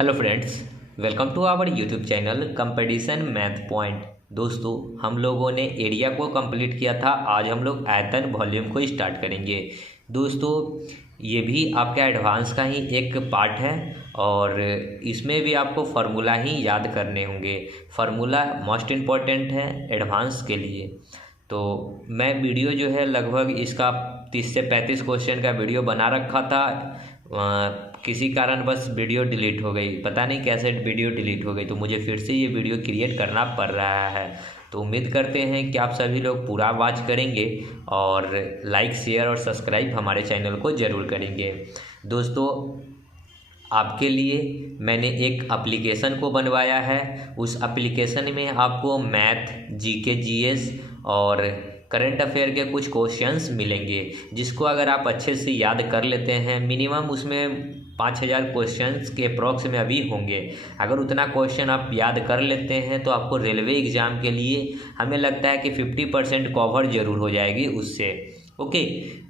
Hello friends, welcome to our YouTube channel competition math point. दोस्तों, हम लोगों ने एरिया को कंप्लीट किया था। आज हम लोग आयतन वॉल्यूम को स्टार्ट करेंगे। दोस्तों, ये भी आपका एडवांस का ही एक पार्ट है और इसमें भी आपको फार्मूला ही याद करने होंगे। फार्मूला मोस्ट इम्पॉर्टेंट है एडवांस के लिए। तो मैं वीडियो जो है लगभग इसका 30 से 35 क्वेश्चन का वीडियो बना रखा था। किसी कारण बस वीडियो डिलीट हो गई, पता नहीं कैसे वीडियो डिलीट हो गई, तो मुझे फिर से ये वीडियो क्रिएट करना पड़ रहा है। तो उम्मीद करते हैं कि आप सभी लोग पूरा वॉच करेंगे और लाइक शेयर और सब्सक्राइब हमारे चैनल को ज़रूर करेंगे। दोस्तों, आपके लिए मैंने एक एप्लीकेशन को बनवाया है। उस एप्लीकेशन में आपको मैथ, जीके, जीएस और करंट अफेयर के कुछ क्वेश्चंस मिलेंगे, जिसको अगर आप अच्छे से याद कर लेते हैं, मिनिमम उसमें 5000 क्वेश्चंस के अप्रॉक्स में अभी होंगे। अगर उतना क्वेश्चन आप याद कर लेते हैं तो आपको रेलवे एग्ज़ाम के लिए हमें लगता है कि 50% कवर ज़रूर हो जाएगी उससे। ओके,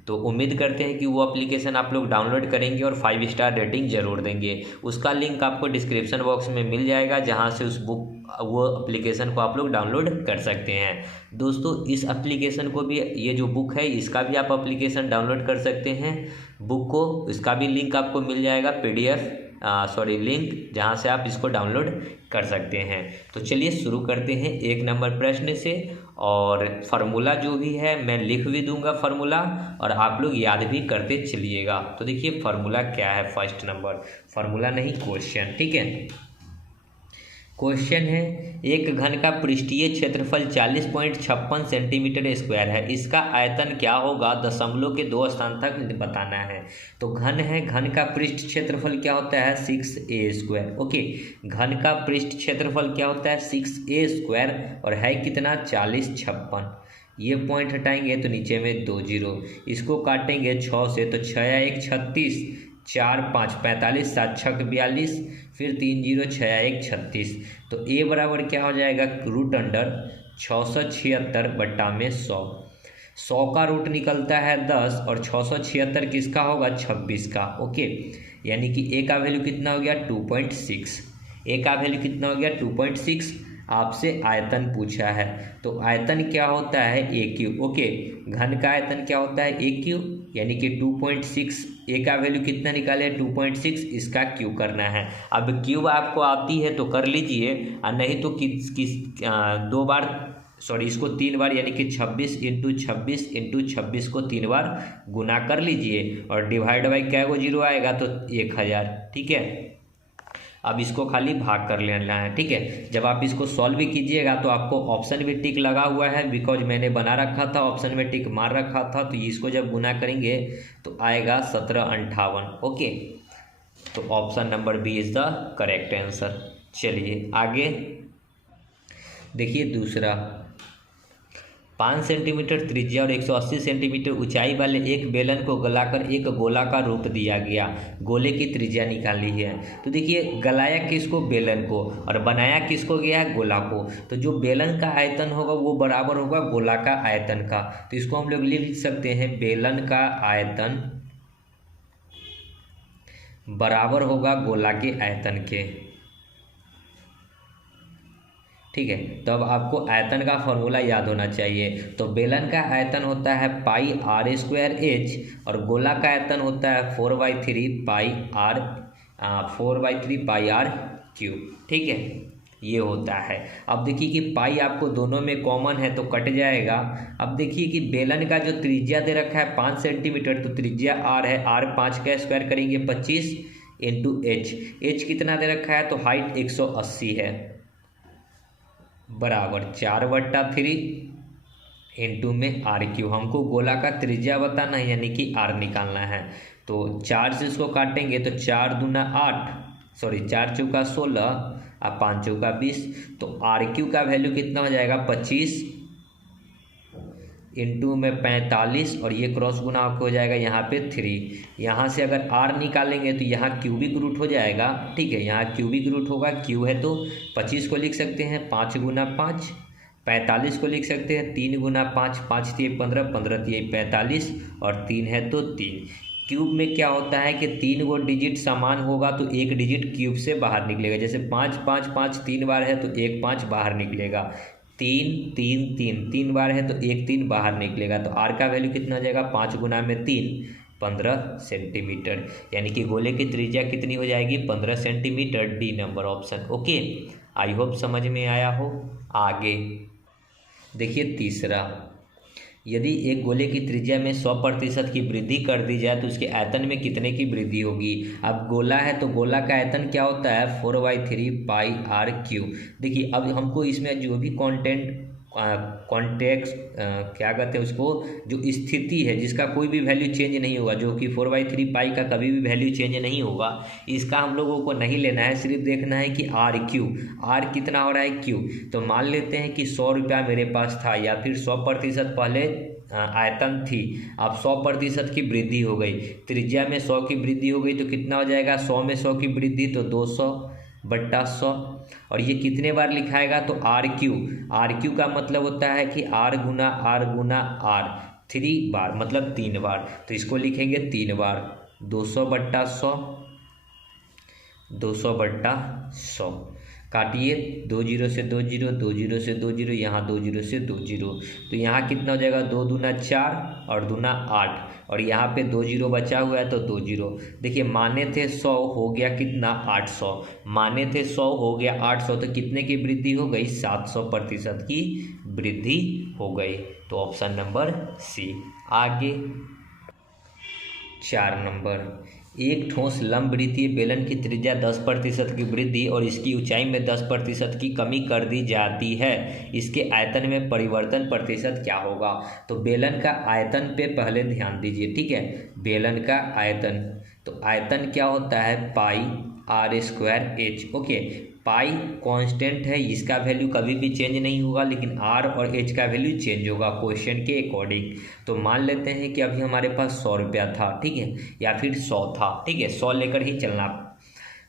तो उम्मीद करते हैं कि वो एप्लीकेशन आप लोग डाउनलोड करेंगे और 5 स्टार रेटिंग ज़रूर देंगे। उसका लिंक आपको डिस्क्रिप्शन बॉक्स में मिल जाएगा, जहां से वो एप्लीकेशन को आप लोग डाउनलोड कर सकते हैं। दोस्तों, इस एप्लीकेशन को भी, ये जो बुक है इसका भी आप एप्लीकेशन डाउनलोड कर सकते हैं। बुक को, इसका भी लिंक आपको मिल जाएगा, PDF लिंक, जहां से आप इसको डाउनलोड कर सकते हैं। तो चलिए शुरू करते हैं 1 नंबर प्रश्न से। और फार्मूला जो भी है मैं लिख भी दूंगा फार्मूला, और आप लोग याद भी करते चलिएगा। तो देखिए फार्मूला क्या है। फर्स्ट नंबर फार्मूला नहीं, क्वेश्चन, ठीक है। क्वेश्चन है, एक घन का पृष्ठीय क्षेत्रफल 40.56 सेंटीमीटर स्क्वायर है। इसका आयतन क्या होगा? दशमलव के 2 स्थान तक बताना है। तो घन है, घन का पृष्ठ क्षेत्रफल क्या होता है? 6a²। ओके, घन का पृष्ठ क्षेत्रफल क्या होता है? 6a², और है कितना? 40.56। ये पॉइंट हटाएंगे तो नीचे में 2 0, इसको काटेंगे 6 से तो 6 या 1 36, 4 5 45, 7 6 42, फिर 3 0 6 1 36। तो a बराबर क्या हो जाएगा? √676/100। 100 का रूट निकलता है 10 और 676 किसका होगा? 26 का। ओके, यानी कि a का वैल्यू कितना हो गया? 2.6। a का वैल्यू कितना हो गया? 2.6। आपसे आयतन पूछा है, तो आयतन क्या होता है? AQ। ओके, घन का आयतन क्या होता है? AQ, यानी कि 2.6। a का वैल्यू कितना निकाले? 2.6। इसका क्यू करना है। अब क्यूब आपको आती है तो कर लीजिए, और नहीं तो इसको 3 बार, यानी कि 26 × 26 × 26 को 3 बार गुना कर लीजिए, और डिवाइड बाई क्या को 0 आएगा तो 1000, ठीक है। अब इसको खाली भाग कर लेना है, ठीक है। जब आप इसको सॉल्व भी कीजिएगा तो आपको ऑप्शन में टिक लगा हुआ है, बिकॉज मैंने बना रखा था, ऑप्शन में टिक मार रखा था। तो इसको जब गुना करेंगे तो आएगा 1758। ओके, तो option number B is the correct answer. चलिए आगे देखिए दूसरा। 5 सेंटीमीटर त्रिज्या और 180 सेंटीमीटर ऊंचाई वाले एक बेलन को गलाकर एक गोला का रूप दिया गया। गोले की त्रिज्या निकाली है। तो देखिए, गलाया किसको? बेलन को, और बनाया किसको गया? गोला को। तो जो बेलन का आयतन होगा वो बराबर होगा गोला का आयतन का। तो इसको हम लोग लिख सकते हैं, बेलन का आयतन बराबर होगा गोला के आयतन के, ठीक है। तो अब आपको आयतन का फॉर्मूला याद होना चाहिए। तो बेलन का आयतन होता है πr²h, और गोला का आयतन होता है 4/3 πr³, ठीक है। ये होता है। अब देखिए कि पाई आपको दोनों में कॉमन है तो कट जाएगा। अब देखिए कि बेलन का जो त्रिज्या दे रखा है 5 सेंटीमीटर, तो त्रिज्या r है, r 5 का स्क्वायर करेंगे 25 × h कितना दे रखा है? तो हाइट 180 है, बराबर 4/3 इंटू में r³। हमको गोला का त्रिज्या बताना है, यानी कि r निकालना है। तो 4 से इसको काटेंगे तो 4 दूना 8, 4 चौका 16 और 5 चौका 20। तो r³ का वैल्यू कितना हो जाएगा? 25 इंटू में 45, और ये क्रॉस गुना आपको हो जाएगा यहाँ पे 3। यहाँ से अगर r निकालेंगे तो यहाँ क्यूबिक रूट हो जाएगा, ठीक है। यहाँ क्यूबिक रूट होगा, क्यू है तो 25 को लिख सकते हैं 5 × 5, 45 को लिख सकते हैं 3 × 5, 5 × 3 = 15, 15 × 3 = 45, और 3 है तो 3। क्यूब में क्या होता है कि 3 डिजिट समान होगा तो एक डिजिट क्यूब से बाहर निकलेगा। जैसे 5 5 5 3 बार है तो एक 5 बाहर निकलेगा, 3 3 3 3 बार है तो एक 3 बाहर निकलेगा। तो आर का वैल्यू कितना हो जाएगा, 5 गुना में 3 15 सेंटीमीटर, यानी कि गोले की त्रिज्या कितनी हो जाएगी, 15 centimetre. D number option. Okay, I hope समझ में आया हो। आगे देखिए तीसरा, यदि एक गोले की त्रिज्या में 100% की वृद्धि कर दी जाए तो उसके आयतन में कितने की वृद्धि होगी। अब गोला है तो गोला का आयतन क्या होता है, 4/3 पाई आर क्यूब। देखिए अब हमको इसमें जो भी कॉन्टेक्स्ट क्या कहते हैं उसको, जो स्थिति है जिसका कोई भी वैल्यू चेंज नहीं होगा, जो कि 4/3 पाई का कभी भी वैल्यू चेंज नहीं होगा, इसका हम लोगों को नहीं लेना है। सिर्फ देखना है कि आर क्यू, आर कितना हो रहा है क्यू। तो मान लेते हैं कि 100 रुपया मेरे पास था, या फिर 100% पहले आयतन थी, अब 100% की वृद्धि हो गई, त्रिज्या में 100 की वृद्धि हो गई तो कितना हो जाएगा, 100 में 100 की वृद्धि तो 200/100। और ये कितने बार लिखाएगा, तो आर क्यू, आर क्यू का मतलब होता है कि आर गुना आर गुना आर, 3 बार मतलब 3 बार, तो इसको लिखेंगे 3 बार, 200/100, 200/100। काटिए, 2 जीरो से 2 जीरो, 2 जीरो से 2 जीरो, यहाँ 2 जीरो से 2 जीरो, तो यहाँ कितना हो जाएगा, 2 दूना 4 और दूना 8, और यहाँ पे 2 जीरो बचा हुआ है तो 2 जीरो। देखिए माने थे 100, हो गया कितना, 800, माने थे 100 हो गया 800, तो कितने की वृद्धि हो गई, 700% की वृद्धि हो गई। तो ऑप्शन नंबर सी। आगे 4 नंबर, एक ठोस लंबवृत्तीय बेलन की त्रिज्या 10% की वृद्धि और इसकी ऊंचाई में 10% की कमी कर दी जाती है, इसके आयतन में परिवर्तन प्रतिशत क्या होगा। तो बेलन का आयतन पे पहले ध्यान दीजिए, ठीक है। बेलन का आयतन, तो आयतन क्या होता है, pi r square h. Okay, pi constant है, इसका वैल्यू कभी भी चेंज नहीं होगा, लेकिन आर और एच का वैल्यू चेंज होगा क्वेश्चन के अकॉर्डिंग। तो मान लेते हैं कि अभी हमारे पास 100 रुपया था, ठीक है, या फिर 100 था, ठीक है, 100 लेकर ही चलना।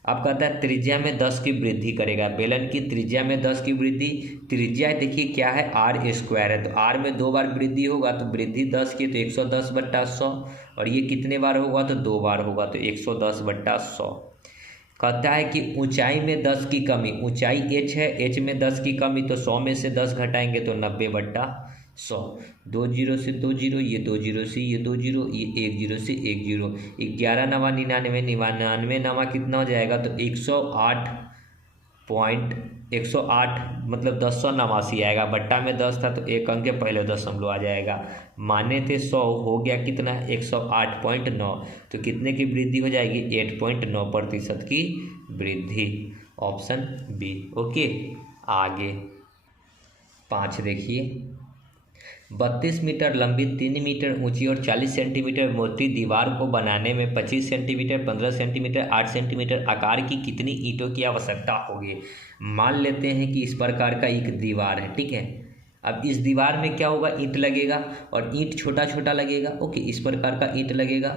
अब कहता है त्रिज्या में 10 की वृद्धि करेगा, बेलन की त्रिज्या में 10 की वृद्धि, त्रिज्या देखिए क्या है, आर स्क्वायर है, तो आर में 2 बार वृद्धि होगा, तो वृद्धि 10 की तो 110/100, और ये कितने बार होगा, तो 2 बार होगा, तो 110/100। कहता है कि ऊंचाई में 10 की कमी, ऊंचाई h है, h में 10 की कमी, तो 100 में से 10 घटाएंगे तो 90/100। 2 जीरो से 2 जीरो, ये 2 जीरो से ये 2 जीरो, ये 1 जीरो से 1 जीरो, 11 नवा 99, 99 नवा कितना हो जाएगा, तो 108 मतलब 1089 आएगा। बट्टा में 10 था तो एक अंक के पहले दशमलव आ जाएगा। माने थे 100, हो गया कितना, 108.9, तो कितने की वृद्धि हो जाएगी, 8.9% की वृद्धि। Option B. ओके, आगे 5 देखिए, 32 मीटर लंबी 3 मीटर ऊंची और 40 सेंटीमीटर मोटी दीवार को बनाने में 25 सेंटीमीटर, 15 सेंटीमीटर, 8 सेंटीमीटर आकार की कितनी ईंटों की आवश्यकता होगी। मान लेते हैं कि इस प्रकार का एक दीवार है, ठीक है। अब इस दीवार में क्या होगा, ईंट लगेगा, और ईंट छोटा छोटा लगेगा। ओके, इस प्रकार का ईंट लगेगा,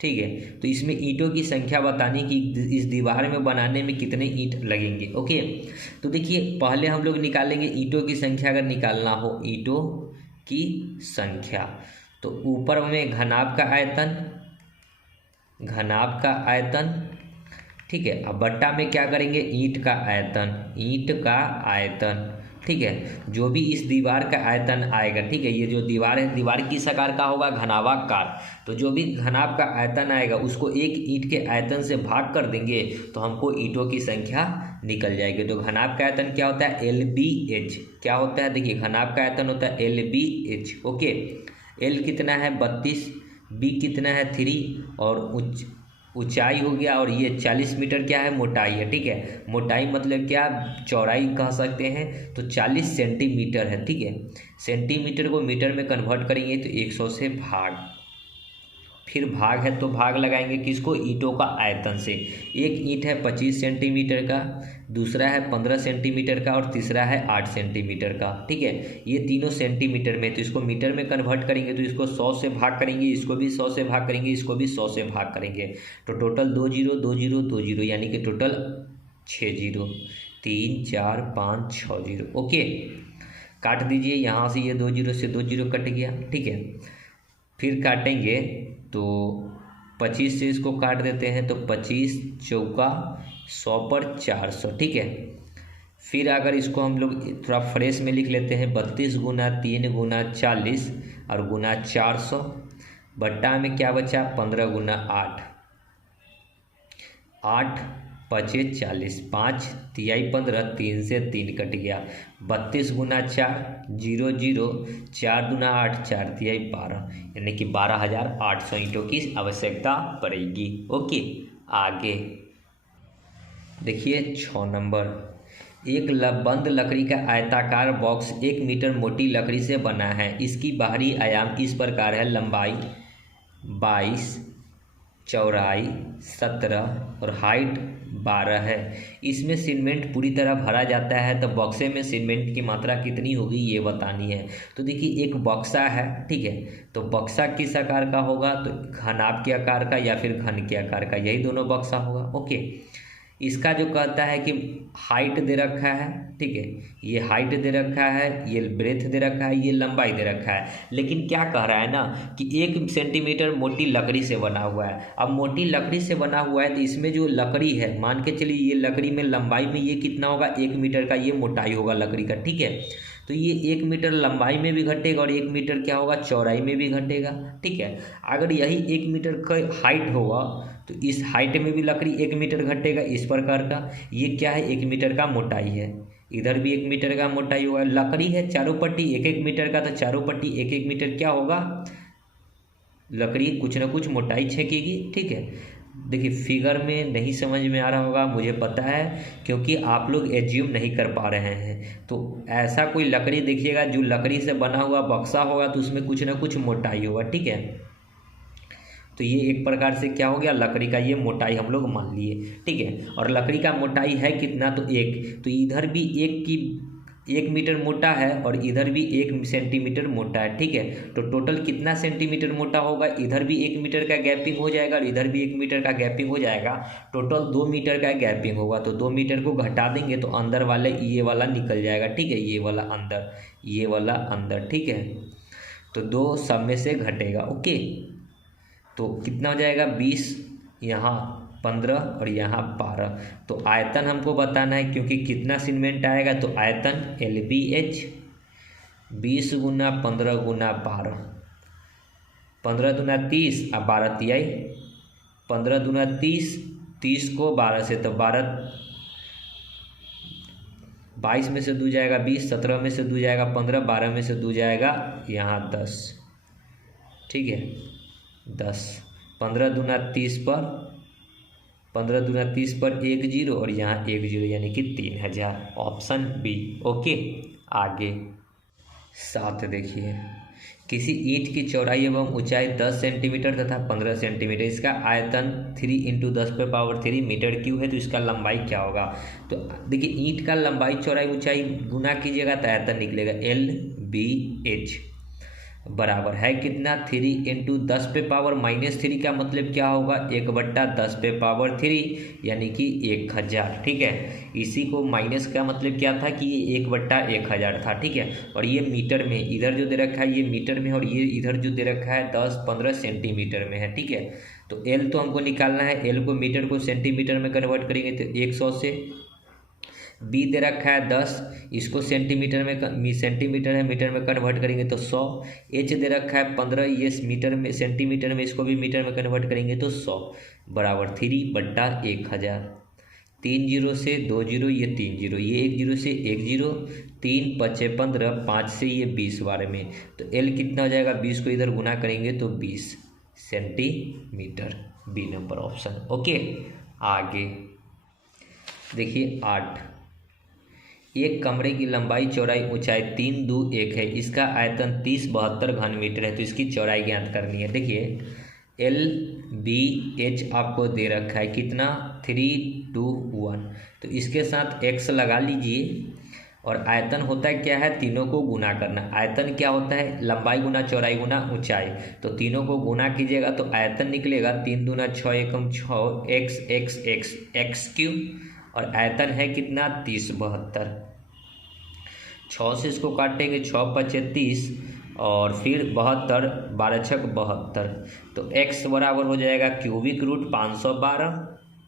ठीक है। तो इसमें ईंटों की संख्या बतानी कि इस दीवार में बनाने में कितने ईंट लगेंगे। ओके, तो देखिए पहले हम लोग निकालेंगे ईंटों की संख्या। अगर निकालना हो ईंटों की संख्या, तो ऊपर में घनाभ का आयतन, घनाभ का आयतन, ठीक है। अब बट्टा में क्या करेंगे, ईंट का आयतन, ईंट का आयतन, ठीक है। जो भी इस दीवार का आयतन आएगा, ठीक है, ये जो दीवार है, दीवार किस आकार का होगा, घनाभाकार, तो जो भी घनाभ का आयतन आएगा उसको एक ईंट के आयतन से भाग कर देंगे तो हमको ईंटों की संख्या निकल जाएगी। तो घनाभ का आयतन क्या होता है, LBH। क्या होता है, देखिए घनाभ का आयतन होता है LBH। ओके, L कितना है 32, B कितना है 3, और ऊंचाई हो गया, और ये 40 मीटर क्या है, मोटाई है, ठीक है। मोटाई मतलब क्या, चौड़ाई कह सकते हैं, तो 40 सेंटीमीटर है, ठीक है। सेंटीमीटर को मीटर में कन्वर्ट करेंगे तो 100 से भाग, फिर भाग है तो भाग लगाएंगे किसको, ईंटों का आयतन से। एक ईंट है 25 सेंटीमीटर का, दूसरा है 15 सेंटीमीटर का, और तीसरा है 8 सेंटीमीटर का, ठीक है। ये तीनों सेंटीमीटर में, तो इसको मीटर में कन्वर्ट करेंगे तो इसको 100 से भाग करेंगे, इसको भी 100 से भाग करेंगे, इसको भी 100 से भाग करेंगे, तो टोटल 2 जीरो 2 जीरो 2 जीरो, यानी कि टोटल 6 जीरो, 3 4 5 6 जीरो। ओके, काट दीजिए, यहाँ से ये 2 जीरो से 2 जीरो कट गया, ठीक है। फिर काटेंगे तो 25 से इसको काट देते हैं तो 25 चौका 100 पर 400, ठीक है। फिर अगर इसको हम लोग थोड़ा फ्रेश में लिख लेते हैं 32 गुना 3 गुना 40 और गुना 400, बट्टा में क्या बचा 15 गुना 8, 8 पचे 40, 5 तिहाई 15, 3 से 3 कट गया, 32 गुना 4 0 0, 4 गुना 8 4 तिहाई 12, यानी कि 12,800 ईंटों की आवश्यकता पड़ेगी। ओके, आगे देखिए 6 नंबर। एक बंद लकड़ी का आयताकार बॉक्स 1 मीटर मोटी लकड़ी से बना है। इसकी बाहरी आयाम इस प्रकार है, लंबाई 22, चौड़ाई 17 और हाइट 12 है। इसमें सीमेंट पूरी तरह भरा जाता है तो बक्से में सीमेंट की मात्रा कितनी होगी ये बतानी है। तो देखिए एक बक्सा है, ठीक है, तो बक्सा किस आकार का होगा, तो घनाभ के आकार का या फिर घन के आकार का, यही दोनों बक्सा होगा। ओके, इसका जो कहता है कि हाइट दे रखा है, ठीक है, ये हाइट दे रखा है, ये ब्रेथ दे रखा है, ये लंबाई दे रखा है, लेकिन क्या कह रहा है ना कि 1 सेंटीमीटर मोटी लकड़ी से बना हुआ है। अब मोटी लकड़ी से बना हुआ है तो इसमें जो लकड़ी है, मान के चलिए ये लकड़ी में लंबाई में ये कितना होगा 1 मीटर का ये मोटाई होगा लकड़ी का, ठीक है, तो ये 1 मीटर लंबाई में भी घटेगा और 1 मीटर क्या होगा चौड़ाई में भी घटेगा, ठीक है। अगर यही 1 मीटर का हाइट होगा तो इस हाइट में भी लकड़ी 1 मीटर घटेगा इस प्रकार का। ये क्या है 1 मीटर का मोटाई है, इधर भी 1 मीटर का मोटाई होगा। लकड़ी है चारों पट्टी 1-1 मीटर का, तो चारों पट्टी 1-1 मीटर क्या होगा, लकड़ी कुछ ना कुछ मोटाई छेकेगी, ठीक है। देखिए फिगर में नहीं समझ में आ रहा होगा मुझे पता है, क्योंकि आप लोग एज्यूम नहीं कर पा रहे हैं। तो ऐसा कोई लकड़ी देखिएगा जो लकड़ी से बना हुआ बक्सा होगा तो उसमें कुछ ना कुछ मोटाई होगा, ठीक है। तो ये एक प्रकार से क्या हो गया, लकड़ी का ये मोटाई हम लोग मान लिए, ठीक है। और लकड़ी का मोटाई है कितना, तो 1, तो इधर भी 1 मीटर मोटा है और इधर भी 1 सेंटीमीटर मोटा है, ठीक है। तो टोटल कितना सेंटीमीटर मोटा होगा, इधर भी 1 मीटर का गैपिंग हो जाएगा और इधर भी 1 मीटर का गैपिंग हो जाएगा, टोटल 2 मीटर का गैपिंग होगा। तो 2 मीटर को घटा देंगे तो अंदर वाले ये वाला निकल जाएगा, ठीक है, ये वाला अंदर, ये वाला अंदर, ठीक है। तो 2 सब में से घटेगा। ओके, तो कितना हो जाएगा 20, यहाँ 15 और यहाँ 12। तो आयतन हमको बताना है, क्योंकि कितना सीमेंट आएगा, तो आयतन LBH 20 गुना 15 गुना 12, 15 दूना 30 और 12 तिहाई, 15 दूना 30, 30 को 12 से, तो 12, 22 में से 2 जाएगा 20, 17 में से 2 जाएगा 15, 12 में से 2 जाएगा यहाँ 10, ठीक है, 10, 15 दूना 30 पर, 15 दूना 30 पर 1 0 और यहाँ 1 0, यानी कि 3000, ऑप्शन बी। ओके, आगे 7 देखिए। किसी ईंट की चौड़ाई एवं ऊंचाई 10 सेंटीमीटर तथा 15 सेंटीमीटर, इसका आयतन 3 × 10⁻³ मीटर क्यूब है, तो इसका लंबाई क्या होगा। तो देखिए ईंट का लंबाई चौड़ाई ऊंचाई गुना कीजिएगा तो आयतन निकलेगा LBH बराबर है कितना 3 × 10⁻³ का मतलब क्या होगा 1/10⁻³, यानी कि 1000, ठीक है। इसी को माइनस का मतलब क्या था कि ये 1/1000 था, ठीक है। और ये मीटर में, इधर जो दे रखा है ये मीटर में और ये इधर जो दे रखा है 10-15 सेंटीमीटर में है, ठीक है। तो एल तो हमको निकालना है, एल को मीटर को सेंटीमीटर में कन्वर्ट करेंगे तो 100 से, बी दे रखा है 10, इसको सेंटीमीटर में, सेंटीमीटर है मीटर में कन्वर्ट करेंगे तो 100, एच दे रखा है 15, ये मीटर में, सेंटीमीटर में, इसको भी मीटर में कन्वर्ट करेंगे तो 100 बराबर 3/1000, 3 0 से 2 0, ये 3 0, ये 1 0 से 1 0, 3 5 15, 5 से ये 20 बार में, तो एल कितना हो जाएगा, 20 को इधर गुना करेंगे तो 20 centimetre, B number option. Okay, आगे देखिए 8। एक कमरे की लंबाई चौड़ाई ऊंचाई 3 2 1 है, इसका आयतन 30-72 घन मीटर है, तो इसकी चौड़ाई ज्ञात करनी है। देखिए LBH आपको दे रखा है कितना 3 2 1, तो इसके साथ x लगा लीजिए और आयतन होता है क्या है, तीनों को गुना करना। आयतन क्या होता है, लंबाई गुना चौड़ाई गुना ऊंचाई, तो तीनों को गुना कीजिएगा तो आयतन निकलेगा 3 दूना 6 एकम 6 x³ और आयतन है कितना 30/72। 6 से इसको काटेंगे 6 × 25 30 और फिर 72, 12 छक 72। तो x बराबर हो जाएगा क्यूबिक रूट 512,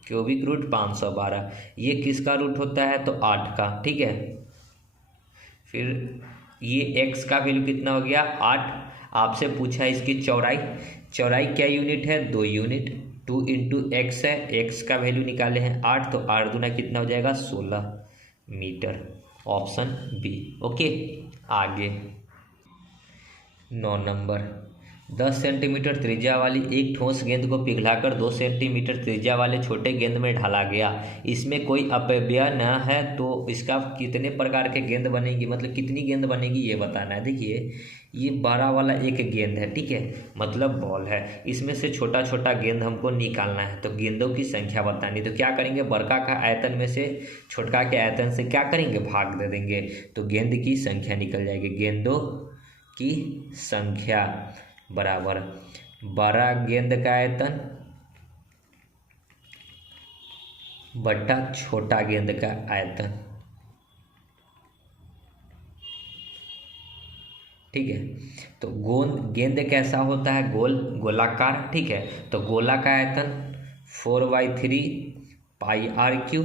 क्यूबिक रूट 512। ये किसका रूट होता है? तो 8 का, ठीक है। फिर ये x का वैल्यू कितना हो गया? 8। आपसे पूछा इसकी चौड़ाई, चौड़ाई क्या यूनिट है? 2 यूनिट। 2 इंटू एक्स है, x का वैल्यू निकाले हैं 8, तो 8 दूना कितना हो जाएगा? 16 मीटर। Option B. ओके, आगे 9 नंबर। 10 सेंटीमीटर त्रिज्या वाली एक ठोस गेंद को पिघलाकर 2 सेंटीमीटर त्रिज्या वाले छोटे गेंद में ढाला गया। इसमें कोई अपव्यय न है तो इसका कितने प्रकार के गेंद बनेंगी, मतलब कितनी गेंद बनेगी ये बताना है। देखिए ये बड़ा वाला एक गेंद है, ठीक है, मतलब बॉल है। इसमें से छोटा छोटा गेंद हमको निकालना है, तो गेंदों की संख्या बतानी। तो क्या करेंगे? बड़का का आयतन में से छोटका के आयतन से क्या करेंगे? भाग दे देंगे, तो गेंद की संख्या निकल जाएगी। गेंदों की संख्या बराबर बड़ा गेंद का आयतन बटा छोटा गेंद का आयतन, ठीक है। तो गेंद कैसा होता है? गोलाकार, ठीक है। तो गोला का आयतन 4/3 पाई आर क्यू,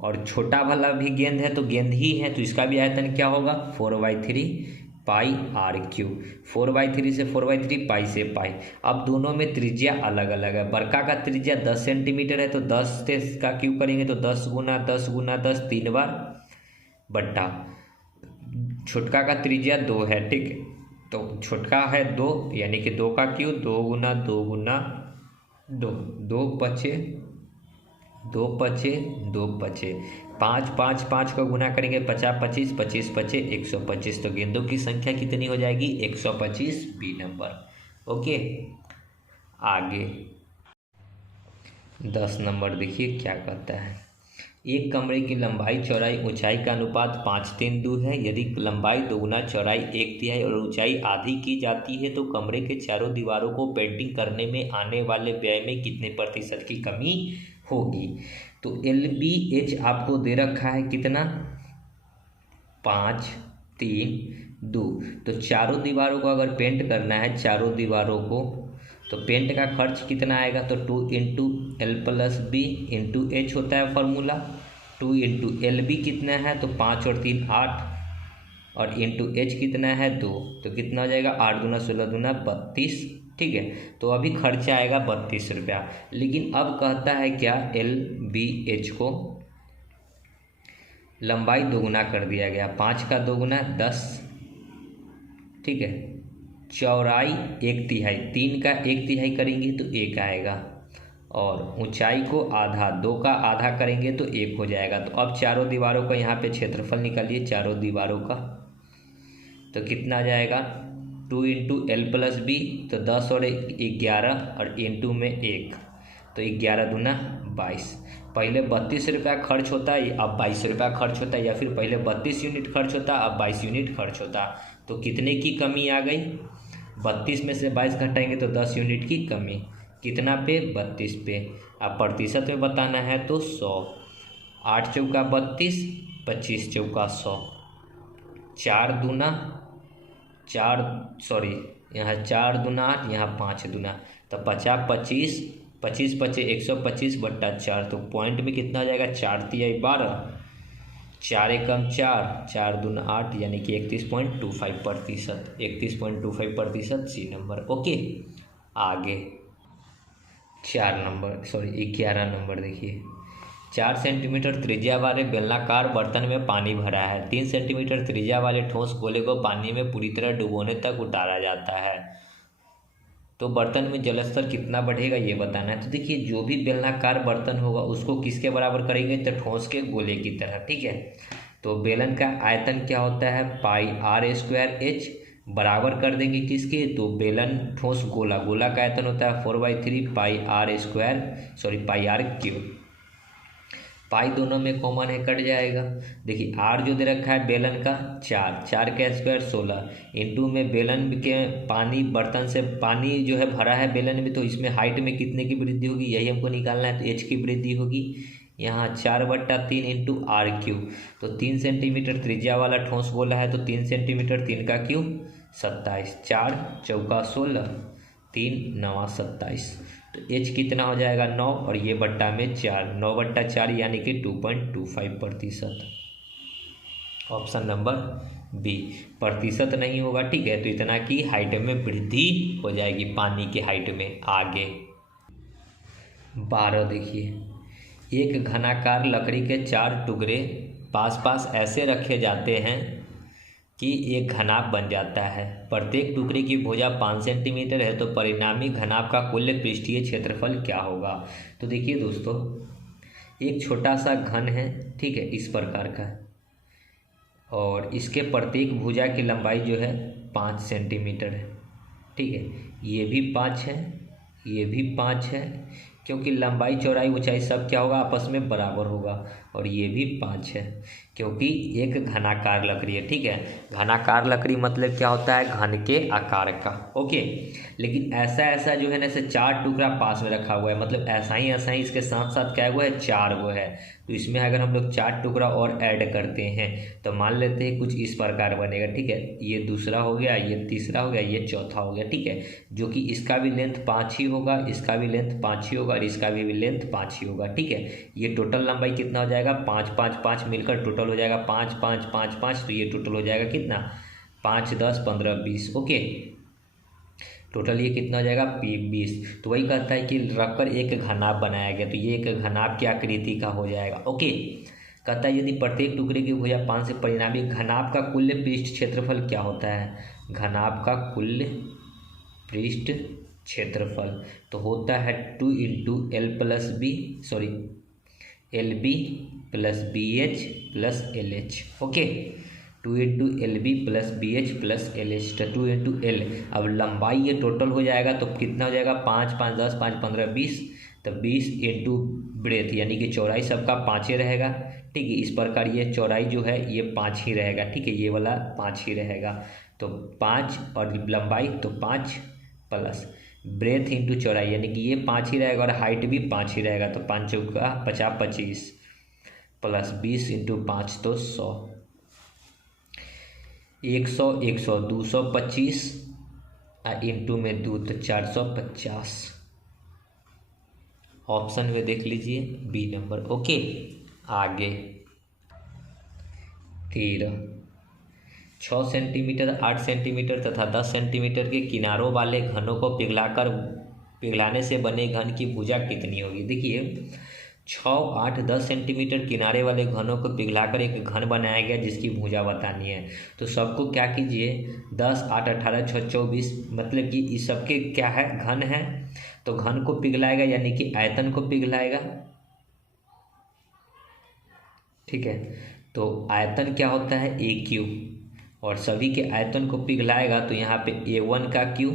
और छोटा वाला भी गेंद है तो गेंद ही है, तो इसका भी आयतन क्या होगा? 4/3 पाई आर क्यू। 4/3 से 4/3, पाई से पाई। अब दोनों में त्रिज्या अलग अलग है। बड़का का त्रिज्या 10 सेंटीमीटर है, तो 10 से का क्यू करेंगे तो 10 गुना 10 गुना 10 3 बार, बट्टा छोटका का त्रिज्या 2 है, ठीक है। तो छोटका है 2, यानी कि 2 का क्यू 2 गुना 2 गुना 2, 2 पचे 2 पचे 2 पचे 5, 5 5 का गुना करेंगे 50 25 25 पचे 125। तो गेंदों की संख्या कितनी हो जाएगी? 125, बी नंबर। ओके, आगे 10 नंबर देखिए क्या कहता है। एक कमरे की लंबाई चौड़ाई ऊंचाई का अनुपात 5:3 है। यदि लंबाई दोगुना चौड़ाई 1/3 और ऊंचाई आधी की जाती है तो कमरे के चारों दीवारों को पेंटिंग करने में आने वाले व्यय में कितने प्रतिशत की कमी होगी? तो LBH आपको दे रखा है कितना? 5 3 2। तो चारों दीवारों को अगर पेंट करना है, चारों दीवारों को, तो पेंट का खर्च कितना आएगा? तो 2 into L plus B into H होता है फॉर्मूला। 2 इंटू LB कितना है? तो 5 और 3 8, और इंटू H कितना है? 2। तो कितना हो जाएगा? 8 दूना 16 दूना 32, ठीक है। तो अभी खर्चा आएगा 32 रुपया। लेकिन अब कहता है क्या? LBH को लंबाई दोगुना कर दिया गया, 5 का दोगुना 10, ठीक है। चौड़ाई 1/3, 3 का 1/3 करेंगे तो 1 आएगा, और ऊंचाई को आधा, 2 का आधा करेंगे तो 1 हो जाएगा। तो अब चारों दीवारों का यहाँ पे क्षेत्रफल निकालिए, चारों दीवारों का, तो कितना आ जाएगा? 2 इंटू L प्लस बी, तो 10 और 11, और इंटू में 1, तो 11 दूना 22। पहले 32 रुपया खर्च होता है, अब 22 रुपया खर्च होता है, या फिर पहले 32 यूनिट खर्च होता, अब 22 यूनिट खर्च होता। तो कितने की कमी आ गई? 32 में से 22 घटाएंगे तो 10 यूनिट की कमी। कितना पे? 32 पे। अब प्रतिशत में बताना है तो 100। 8 चौका 32, 25 चौका 100, 4 दूना 4, सॉरी यहाँ 4 दूना 8, यहाँ 5 दूना, तो 50 25, 25 पचे 125 बट्टा 4। तो पॉइंट में कितना आ जाएगा? 4 तिहाई 12, 4 एकम 4, 4 दूना 8, यानी कि 31.25%, 31.25%, सी नंबर। ओके, आगे 11 नंबर देखिए। 4 सेंटीमीटर त्रिज्या वाले बेलनाकार बर्तन में पानी भरा है। 3 सेंटीमीटर त्रिज्या वाले ठोस गोले को पानी में पूरी तरह डुबोने तक उतारा जाता है, तो बर्तन में जलस्तर कितना बढ़ेगा ये बताना है। तो देखिए जो भी बेलनाकार बर्तन होगा उसको किसके बराबर करेंगे? तो ठोस के गोले की तरह, ठीक है। तो बेलन का आयतन क्या होता है? पाई r² H, बराबर कर देंगे किसके? तो बेलन ठोस गोला का आयतन होता है 4/3 पाई r क्यूब। पाई दोनों में कॉमन है, कट जाएगा। देखिए आर जो दे रखा है बेलन का 4, 4 का स्क्वायर 16, इंटू में बेलन के पानी, बर्तन से पानी जो है भरा है बेलन में, तो इसमें हाइट में कितने की वृद्धि होगी यही हमको निकालना है। तो H की वृद्धि होगी यहाँ 4/3 इंटू R क्यूब। तो 3 सेंटीमीटर त्रिज्या वाला ठोस गोला है तो 3 सेंटीमीटर 3 का क्यूब 27, 4 चौका 16, 3 9 27। तो एच कितना हो जाएगा 9 और ये बट्टा में 4, 9/4 यानी कि 2.25%। Option number B. प्रतिशत नहीं होगा, ठीक है, तो इतना की हाइट में वृद्धि हो जाएगी पानी की हाइट में। आगे 12 देखिए, एक घनाकार लकड़ी के 4 टुकड़े पास पास ऐसे रखे जाते हैं कि एक घनाभ बन जाता है। प्रत्येक टुकड़े की भुजा 5 सेंटीमीटर है, तो परिणामी घनाभ का कुल पृष्ठीय क्षेत्रफल क्या होगा। तो देखिए दोस्तों, एक छोटा सा घन है, ठीक है, इस प्रकार का, और इसके प्रत्येक भुजा की लंबाई जो है 5 सेंटीमीटर है, ठीक है, ये भी 5 है, ये भी 5 है, क्योंकि लंबाई चौड़ाई ऊंचाई सब क्या होगा आपस में बराबर होगा, और ये भी 5 है क्योंकि एक घनाकार लकड़ी है, ठीक है। घनाकार लकड़ी मतलब क्या होता है, घन के आकार का, ओके। लेकिन ऐसा जो है ना, ऐसे 4 टुकड़ा पास में रखा हुआ है, मतलब ऐसा ही इसके साथ साथ क्या हुआ है, 4 वो है। तो इसमें अगर हम लोग 4 टुकड़ा और ऐड करते हैं तो मान लेते हैं कुछ इस प्रकार बनेगा, ठीक है। ये दूसरा हो गया, ये तीसरा हो गया, ये चौथा हो गया, ठीक है, जो कि इसका भी लेंथ 5 ही होगा, इसका भी लेंथ 5 ही होगा और इसका भी लेंथ 5 ही होगा, ठीक है। ये टोटल लंबाई कितना हो जाएगा, 5 5 5 मिलकर टोटल हो जाएगा 5 5 5 5। तो ये टोटल हो जाएगा कितना, 5 10 15 20, ओके। टोटल ये कितना हो जाएगा 20। तो वही कहता है कि रखकर एक घनाभ बनाया गया, तो ये एक घनाभ की आकृति का हो जाएगा, ओके। कहता है यदि प्रत्येक टुकड़े की भुजा 5 से परिणामी घनाभ का कुल पृष्ठ क्षेत्रफल क्या होता है। घनाभ का कुल पृष्ठ क्षेत्रफल तो होता है 2 × LB + BH + LH, okay. 2 × LB + BH + LH, तो 2 × L। अब लंबाई ये टोटल हो जाएगा तो कितना हो जाएगा, 5 5 10 5 15 20, तो 20 × ब्रेथ यानी कि चौड़ाई सबका 5 ही रहेगा, ठीक है। इस प्रकार ये चौड़ाई जो है ये 5 ही रहेगा, ठीक है, ये वाला 5 ही रहेगा। तो 5 और लंबाई तो 5 प्लस ब्रेथ इंटू चौड़ाई यानी कि ये 5 ही रहेगा और हाइट भी 5 ही रहेगा, तो 5 चौका 50 25 प्लस 20 × 5 तो 100, 100 100 225 इंटू में 2 तो 450। ऑप्शन में देख लीजिए बी नंबर, ओके। आगे 13, 6 सेंटीमीटर 8 सेंटीमीटर तथा 10 सेंटीमीटर के किनारों वाले घनों को पिघलाने से बने घन की भुजा कितनी होगी। देखिए 6 8 10 सेंटीमीटर किनारे वाले घनों को पिघलाकर एक घन बनाया गया जिसकी भुजा बतानी है। तो सबको क्या कीजिए, 10 8 18 6 24, मतलब कि इस सबके क्या है, घन है, तो घन को पिघलाएगा यानी कि आयतन को पिघलाएगा, ठीक है। तो आयतन क्या होता है, AQ, और सभी के आयतन को पिघलाएगा तो यहाँ पे A1 का Q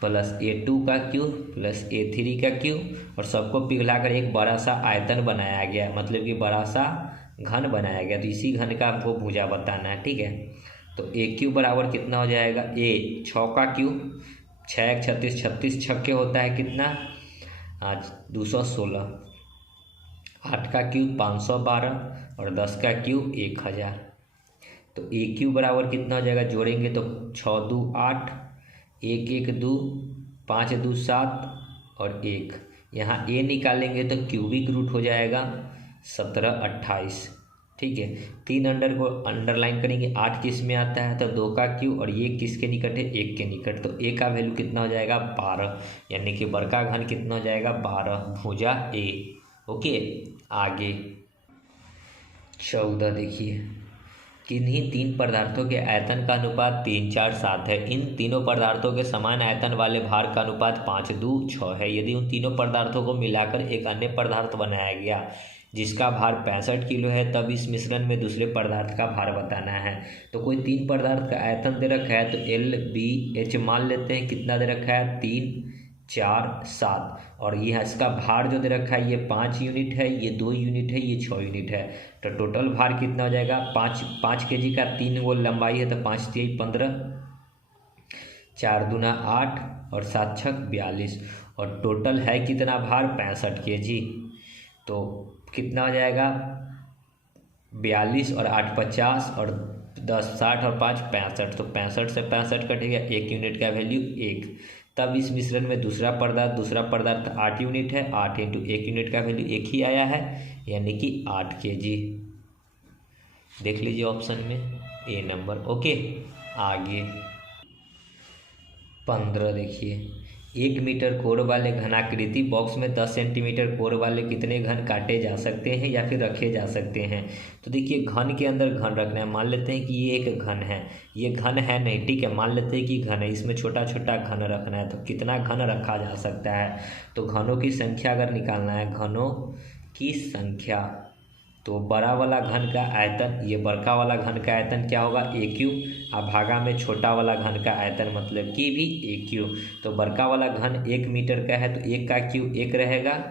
प्लस A2 का Q प्लस A3 का Q, और सबको पिघलाकर एक बड़ा सा आयतन बनाया गया, मतलब कि बड़ा सा घन बनाया गया। तो इसी घन का हमको भुजा बताना है, ठीक है। तो AQ बराबर कितना हो जाएगा, 6 का Q, 6 36 36 छक्के होता है कितना, 216, 8 का Q 512 और 10 का Q 1000। तो AQ बराबर कितना हो जाएगा, जोड़ेंगे तो 6 2 8, 1 1 2, 5 2 7 और 1, यहाँ A निकालेंगे तो क्यूबिक रूट हो जाएगा 17 28, ठीक है। 3 अंडर को अंडरलाइन करेंगे, 8 किस में आता है, तो 2 का Q और ये किसके निकट है, 1 के निकट, तो A का वैल्यू कितना हो जाएगा 12, यानी कि बड़का घन कितना हो जाएगा 12, भुजा A, ओके। आगे 14 देखिए, किन्हीं 3 पदार्थों के आयतन का अनुपात 3 4 7 है। इन तीनों पदार्थों के समान आयतन वाले भार का अनुपात 5 2 6 है। यदि उन तीनों पदार्थों को मिलाकर एक अन्य पदार्थ बनाया गया जिसका भार 65 किलो है, तब इस मिश्रण में दूसरे पदार्थ का भार बताना है। तो कोई 3 पदार्थ का आयतन दे रखा है, तो LBH मान लेते हैं, कितना दे रखा है 3 4 7, और यह इसका भार जो दे रखा है ये 5 यूनिट है, ये 2 यूनिट है, ये 6 यूनिट है। तो टोटल भार कितना हो जाएगा, 5 kg का 3 वो लंबाई है, तो 5 3 15, 4 दूना 8 और 7 6 42, और टोटल है कितना भार 65 kg। तो कितना हो जाएगा 42 और 8 50 और 10 60 और 5 65, तो 65 से 65 कटेगा, 1 यूनिट का वैल्यू 1। तब इस मिश्रण में दूसरा पदार्थ 8 यूनिट है, 8 इंटू 1 यूनिट का वैल्यू 1 ही आया है, यानी कि 8 kg। देख लीजिए ऑप्शन में ए नंबर। ओके, आगे 15 देखिए, 1 मीटर कोर वाले घनाकृति बॉक्स में 10 सेंटीमीटर कोर वाले कितने घन काटे जा सकते हैं या फिर रखे जा सकते हैं। तो देखिए घन के अंदर घन रखना है। मान लेते हैं कि ये एक घन है, ये घन है नहीं, ठीक है, मान लेते हैं कि घन है, इसमें छोटा छोटा घन रखना है। तो कितना घन रखा जा सकता है, तो घनों की संख्या अगर निकालना है, घनों की संख्या, तो बड़ा वाला घन का आयतन, ये बड़का वाला घन का आयतन क्या होगा, AQ, और भागा में छोटा वाला घन का आयतन मतलब कि भी AQ। तो बड़का वाला घन 1 मीटर का है तो 1 का Q 1 रहेगा,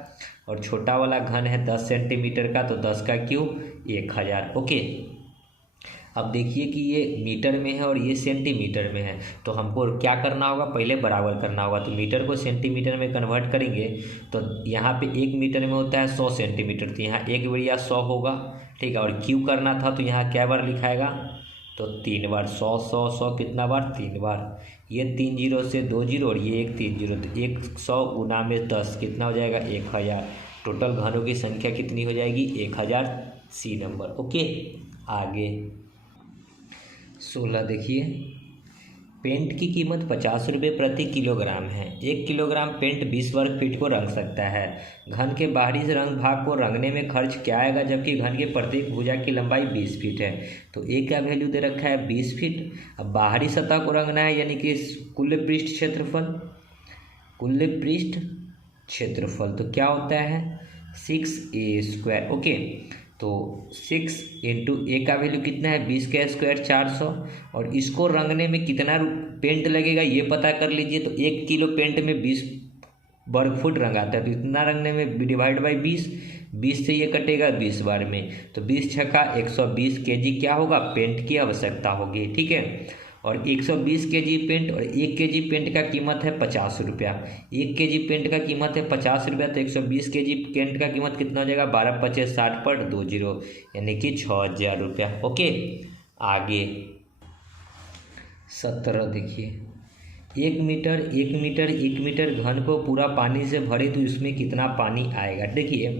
और छोटा वाला घन है 10 सेंटीमीटर का तो 10 का Q 1000। ओके, अब देखिए कि ये मीटर में है और ये सेंटीमीटर में है, तो हमको क्या करना होगा, पहले बराबर करना होगा। तो मीटर को सेंटीमीटर में कन्वर्ट करेंगे तो यहाँ पे 1 मीटर में होता है 100 सेंटीमीटर, तो यहाँ 1 बढ़िया 100 होगा, ठीक है। और क्यू करना था तो यहाँ क्या बार लिखाएगा, तो 3 बार, 100 100 100 कितना बार, 3 बार। ये 3 जीरो से 2 जीरो और ये 1 3 जीरो, तो 100 गुना में 10 कितना हो जाएगा, 1000। टोटल घनों की संख्या कितनी हो जाएगी, 1000, सी नंबर। ओके, आगे 16 देखिए, पेंट की कीमत 50 रुपये प्रति किलोग्राम है। 1 किलोग्राम पेंट 20 वर्ग फीट को रंग सकता है। घन के बाहरी रंग भाग को रंगने में खर्च क्या आएगा, जबकि घन के प्रत्येक भुजा की लंबाई 20 फीट है। तो ए का वैल्यू दे रखा है 20 फीट। अब बाहरी सतह को रंगना है, यानी कि कुल पृष्ठ क्षेत्रफल तो क्या होता है 6a²। ओके, तो 6 इंटू ए का वैल्यू कितना है 20 का स्क्वायर 400, और इसको रंगने में कितना पेंट लगेगा ये पता कर लीजिए। तो 1 किलो पेंट में 20 वर्ग फुट रंगाता है, तो इतना रंगने में डिवाइड बाई 20 से ये कटेगा 20 बार में, तो 20 छक्का 120 kg क्या होगा, पेंट की आवश्यकता होगी, ठीक है। और 120 kg पेंट और 1 kg पेंट का कीमत है 50 रुपया। 1 kg पेंट का कीमत है 50 रुपया, तो 120 kg पेंट का कीमत कितना हो जाएगा, 12 25 60 पर 2 जीरो, यानी कि 6000 रुपया। ओके, आगे 17 देखिए, 1 मीटर घन को पूरा पानी से भरे तो इसमें कितना पानी आएगा। देखिए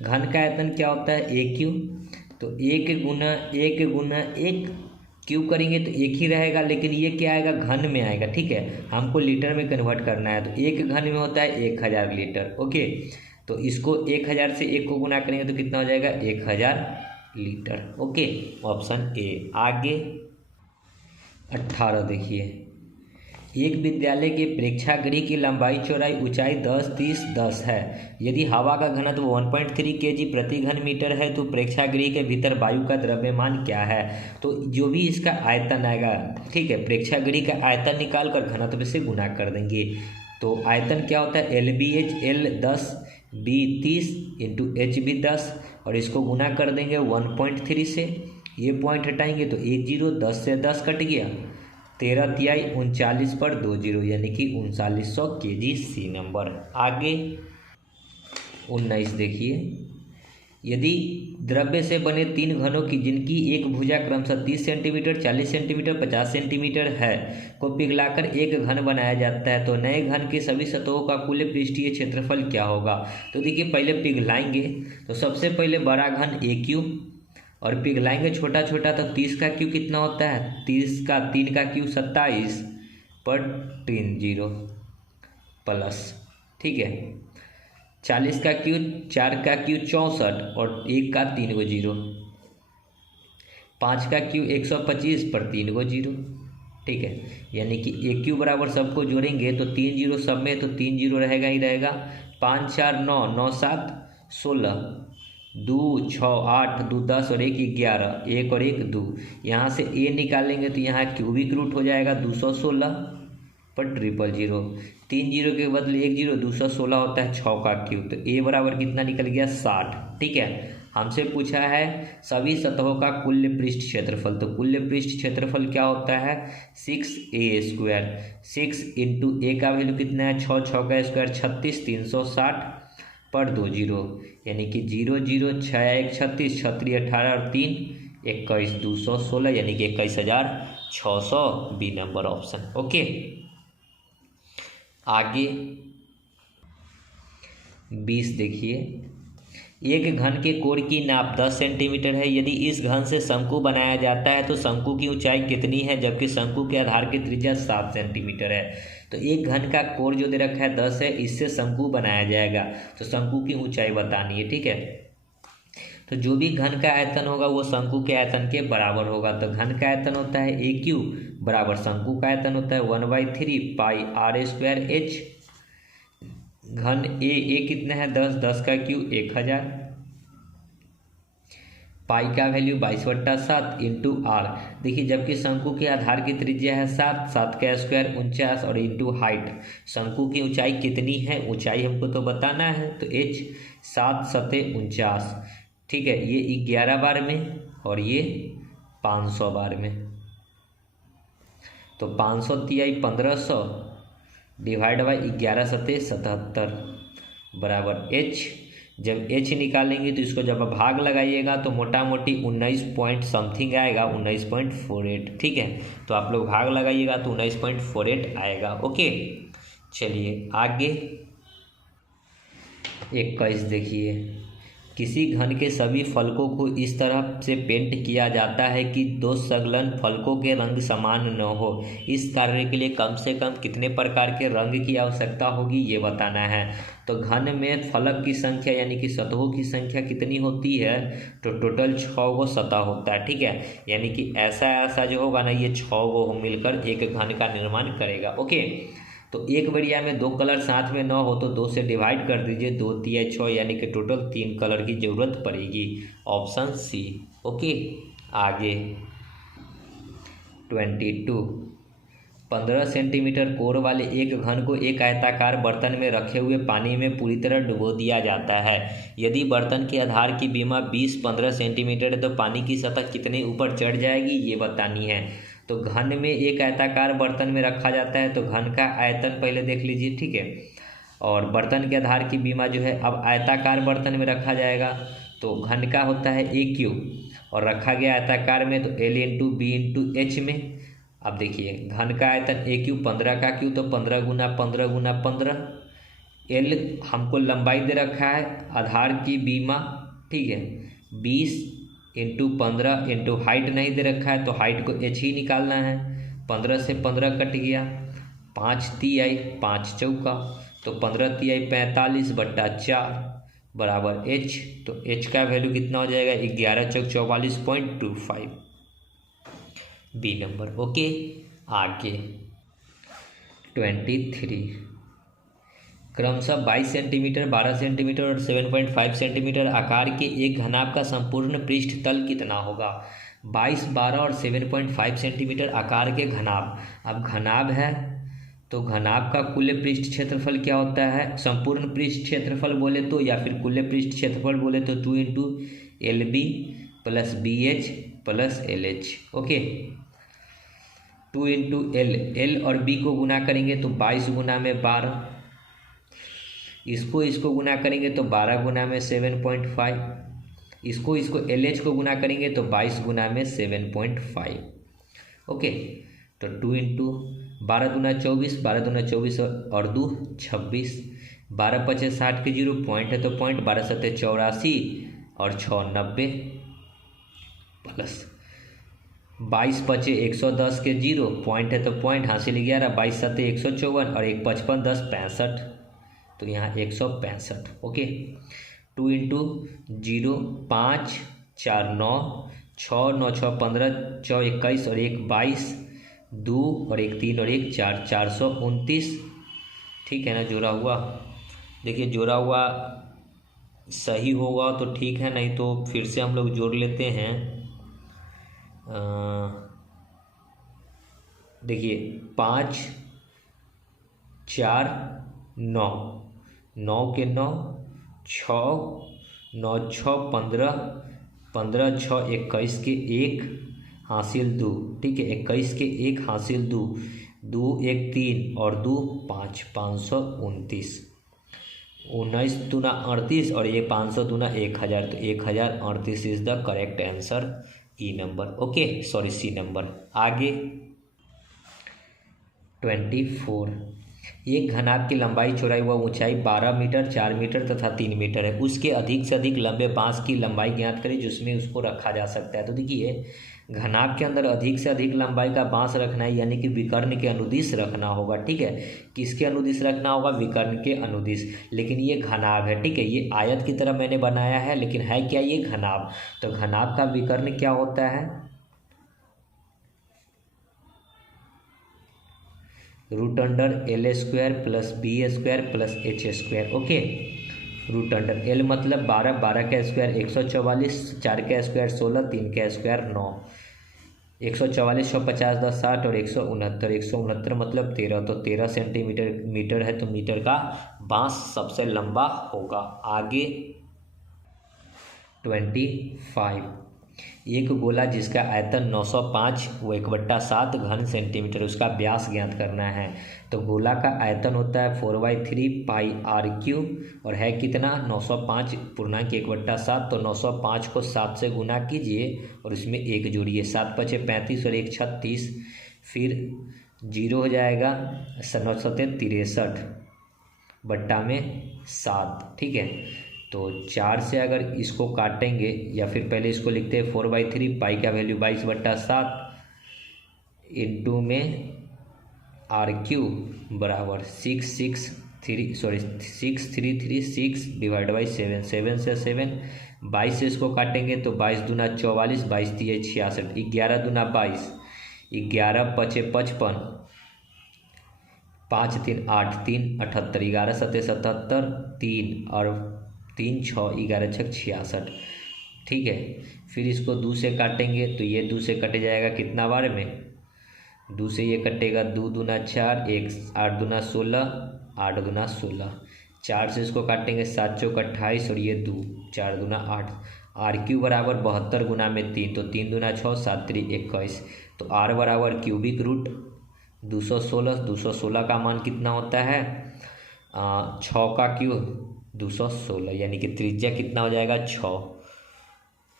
घन का आयतन क्या होता है, AQ, तो 1 गुना 1 क्यू करेंगे तो 1 ही रहेगा, लेकिन ये क्या आएगा, घन में आएगा, ठीक है। हमको लीटर में कन्वर्ट करना है, तो 1 घन में होता है 1000 लीटर। ओके, तो इसको 1000 से 1 को गुना करेंगे तो कितना हो जाएगा, 1000 लीटर। Okay, option A. आगे 18 देखिए, एक विद्यालय के प्रेक्षागृह की लंबाई चौड़ाई ऊंचाई 10 30 10 है। यदि हवा का घनत्व 1.3 kg प्रति घन मीटर है तो प्रेक्षागृह के भीतर वायु का द्रव्यमान क्या है। तो जो भी इसका आयतन आएगा, ठीक है, प्रेक्षागृह का आयतन निकाल कर घनत्व से गुना कर देंगे। तो आयतन क्या होता है, LBH, L 10 B 30 into HB 10, और इसको गुना कर देंगे 1.3 से, ये पॉइंट हटाएंगे तो 1 जीरो, 10 से 10 कट गया, 13 तिहाई 39 पर 2 जीरो, यानी कि 3900 kg, सी नंबर। आगे 19 देखिए, यदि द्रव्य से बने 3 घनों की जिनकी एक भुजा क्रमशः 30 सेंटीमीटर 40 सेंटीमीटर 50 सेंटीमीटर है को पिघलाकर एक घन बनाया जाता है, तो नए घन की सभी सतहों का कुल पृष्ठीय क्षेत्रफल क्या होगा। तो देखिए पहले पिघलाएंगे तो सबसे पहले बड़ा घन AQ, और पिघलाएंगे छोटा छोटा, तो 30 का क्यू कितना होता है, 30 का 3 का क्यू 27 पर 3 जीरो प्लस, ठीक है, 40 का क्यू 4 का क्यू 64 और 1 का 3 गो जीरो, 5 का क्यू 125 पर 3 गो जीरो, ठीक है, यानी कि AQ बराबर सबको जोड़ेंगे तो 3 जीरो सब में, तो 3 जीरो रहेगा ही रहेगा, 5 4 9 9 7 16, 2 6 8 2 10 और 1 11, 1 और 1 2, यहाँ से A निकालेंगे तो यहाँ क्यूबिक रूट हो जाएगा 216 पर 000, 3 जीरो के बदले 1 जीरो, 216 होता है 6 का क्यूब, तो A बराबर कितना निकल गया 60, ठीक है। हमसे पूछा है सभी सतहों का कुल पृष्ठ क्षेत्रफल, तो कुल पृष्ठ क्षेत्रफल क्या होता है 6a², 6 इंटू A का वैल्यू कितना है 6 6 का स्क्वायर 36 360 पर 2 जीरो, यानी कि 0 0 6 1 36 36 18 और 3 21,216 यानी कि 21,600 बी नंबर ऑप्शन। ओके, आगे 20 देखिए। एक घन के कोण की नाप 10 सेंटीमीटर है। यदि इस घन से शंकु बनाया जाता है तो शंकु की ऊंचाई कितनी है, जबकि शंकु के आधार की त्रिज्या 7 सेंटीमीटर है। तो एक घन का कोण जो दे रखा है 10 है, इससे शंकु बनाया जाएगा, तो शंकु की ऊंचाई बतानी है। ठीक है, तो जो भी घन का आयतन होगा वो शंकु के आयतन के बराबर होगा। तो घन का आयतन होता है AQ बराबर शंकु का आयतन होता है 1/3 पाई r²h। घन ए कितना है 10, 10 का क्यूब 1000, पाई का वैल्यू 22/7 इंटू आर। देखिए, जबकि शंकु के आधार की त्रिज्या है 7, 7 का स्क्वायर 49 और इंटू हाइट। शंकु की ऊंचाई कितनी है, ऊंचाई हमको तो बताना है, तो h 7 सते 49। ठीक है, ये 11 बार में और ये 500 बार में, तो 500 तिहाई 1500 डिवाइड बाई 11 सते 77 बराबर h। जब h निकालेंगे तो इसको जब भाग लगाइएगा तो मोटा मोटी 19 पॉइंट समथिंग आएगा, 19.48। ठीक है, तो आप लोग भाग लगाइएगा तो 19.48 आएगा। ओके, चलिए आगे 21 देखिए। किसी घन के सभी फलकों को इस तरह से पेंट किया जाता है कि दो संलग्न फलकों के रंग समान न हो। इस कार्य के लिए कम से कम कितने प्रकार के रंग की आवश्यकता होगी, ये बताना है। तो घन में फलक की संख्या यानी कि सतहों की संख्या कितनी होती है, तो टोटल 6 गो सतह होता है। ठीक है, यानी कि ऐसा जो होगा ना, ये 6 गो मिलकर एक घन का निर्माण करेगा। ओके, तो एक बढ़िया में 2 कलर साथ में ना हो तो 2 से डिवाइड कर दीजिए, 2 तिया 6 यानी कि टोटल 3 कलर की जरूरत पड़ेगी, ऑप्शन सी। ओके, आगे 22। 15 सेंटीमीटर कोर वाले एक घन को एक आयताकार बर्तन में रखे हुए पानी में पूरी तरह डुबो दिया जाता है। यदि बर्तन के आधार की बीमा 20-15 सेंटीमीटर है तो पानी की सतह कितने ऊपर चढ़ जाएगी, ये बतानी है। तो घन में एक आयताकार बर्तन में रखा जाता है, तो घन का आयतन पहले देख लीजिए। ठीक है, और बर्तन के आधार की बीमा जो है, अब आयताकार बर्तन में रखा जाएगा तो घन का होता है AQ और रखा गया आयताकार में तो L into B into H में। अब देखिए, घन का आयतन AQ 15 का क्यू, तो 15 गुना 15 गुना 15। L हमको लंबाई दे रखा है, आधार की बीमा, ठीक है, 20 इंटू 15 इंटू हाइट नहीं दे रखा है तो हाइट को h ही निकालना है। 15 से 15 कट गया, 5 तिहाई 5 चौका, तो 15 तिहाई 45/4 बराबर h। तो h का वैल्यू कितना हो जाएगा, 11 चौक 44.25 बी नंबर। ओके, आगे 23। क्रमशः 22 सेंटीमीटर, 12 सेंटीमीटर और 7.5 सेंटीमीटर आकार के एक घनाभ का संपूर्ण पृष्ठ तल कितना होगा। 22, 12 और 7.5 सेंटीमीटर आकार के घनाभ। अब घनाभ है तो घनाभ का कुल पृष्ठ क्षेत्रफल क्या होता है, संपूर्ण पृष्ठ क्षेत्रफल बोले तो या फिर कुल पृष्ठ क्षेत्रफल बोले तो 2 into LB plus BH plus LH। Okay, 2 into L और B को गुना करेंगे तो 22 गुना में 12, इसको गुना करेंगे तो 12 गुना में 7.5, इसको LH को गुना करेंगे तो 22 गुना में 7.5। ओके, तो 2 इंटू 12 दूना 24, 12 दूना 24 और 2 26, 12 पचे 60 के 0 पॉइंट है तो पॉइंट, 12 सत्ते 84 और 6 90 प्लस 22 पचे 110 के 0 पॉइंट है तो पॉइंट, हासिल 11, 22 सत्ते 154 और 1 55 10 65, तो यहाँ 165। ओके, 2 इंटू 0 5 4 9 6 9 6 15 4 21 और 1 22, 2 और 1 3 और 1 4, 429। ठीक है ना, जोड़ा हुआ। देखिए, जोड़ा हुआ सही होगा तो ठीक है, नहीं तो फिर से हम लोग जोड़ लेते हैं। देखिए, 5 4 9, 9 के 9 6 9 6 15 15 6 21 के 1 हासिल 2। ठीक है, 21 के 1 हासिल 2, 2 1 3 और 2 5, 529। 19 दूना 38 और ये 500 दूना 1000, तो 1038 is the correct answer E number, okay sorry C number. आगे 24, एक घनाभ की लंबाई चौड़ाई व ऊंचाई 12 मीटर, 4 मीटर तथा 3 मीटर है। उसके अधिक से अधिक लंबे बांस की लंबाई ज्ञात करें जिसमें उसको रखा जा सकता है। तो देखिए घनाभ के अंदर अधिक से अधिक लंबाई का बांस रखना है, यानी कि विकर्ण के अनुदिश रखना होगा, ठीक है। किसके अनुदिश रखना होगा? विकर्ण के अनुदिश। लेकिन ये घनाभ है, ठीक है, ये आयत की तरह मैंने बनाया है, लेकिन है क्या ये? घनाभ। तो घनाभ का विकर्ण क्या होता है? Root under L square plus B square plus H square, okay. Root under L मतलब 12, 12 का स्क्वायर 144, 4 का स्क्वायर 16, 3 का स्क्वायर 9, 144, 150, 10, 60 और 169, 169 मतलब 13, तो 13 सेंटीमीटर मीटर है, तो मीटर का बांस सबसे लंबा होगा। आगे 25, एक गोला जिसका आयतन 905 व 1/7 घन सेंटीमीटर, उसका व्यास ज्ञात करना है। तो गोला का आयतन होता है 4/3 पाई आर क्यूब और है कितना? 905 पूर्णांक 1/7, तो 905 को 7 से गुना कीजिए और उसमें 1 जोड़िए, 7 पचे 35 और 1 36, फिर 0 हो जाएगा, 9 7 63 बट्टा में 7, ठीक है। तो 4 से अगर इसको काटेंगे, या फिर पहले इसको लिखते हैं 4/3, पाई का वैल्यू 22/7 इंटू में आर क्यूब बराबर 6336 डिवाइड बाई 7, 7 से 7, 22 से इसको काटेंगे तो 22 दूना 44, 22 दिए 66, 11 दूना 22, 11 पचे 55, 5 3 8 3 78, 11 7 77, 3 और 3 6 11 6 66, ठीक है। फिर इसको 2 से काटेंगे तो ये 2 से कट जाएगा कितना बार में? 2 से ये कटेगा, 2 दूना 4, 1 8 दूना 16, 8 दूना 16, 4 से इसको काटेंगे 7 चौक 28 और ये 2, 4 दूना 8, आर क्यू बराबर 72 गुना में 3, तो 3 दूना 6, 7 3 21, तो आर बराबर क्यूबिक रूट 216, 216 का मान कितना होता है? 6 का क्यूब 216, यानी कि त्रिज्या कितना हो जाएगा? 6।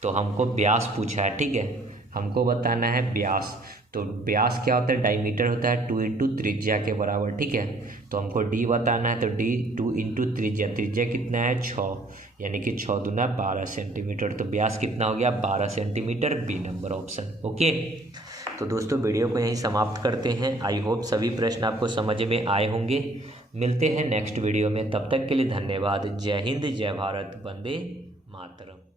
तो हमको व्यास पूछा है, ठीक है, हमको बताना है व्यास। तो व्यास क्या होता है? डायमीटर होता है 2 इंटू त्रिज्या के बराबर, ठीक है। तो हमको डी बताना है, तो डी 2 इंटू त्रिज्या, त्रिज्या कितना है? 6, यानी कि 6 दूना 12 सेंटीमीटर, तो व्यास कितना हो गया? 12 centimetre, B number option, okay. तो दोस्तों वीडियो को यहीं समाप्त करते हैं। आई होप सभी प्रश्न आपको समझ में आए होंगे। मिलते हैं नेक्स्ट वीडियो में, तब तक के लिए धन्यवाद। जय हिंद, जय भारत, वंदे मातरम।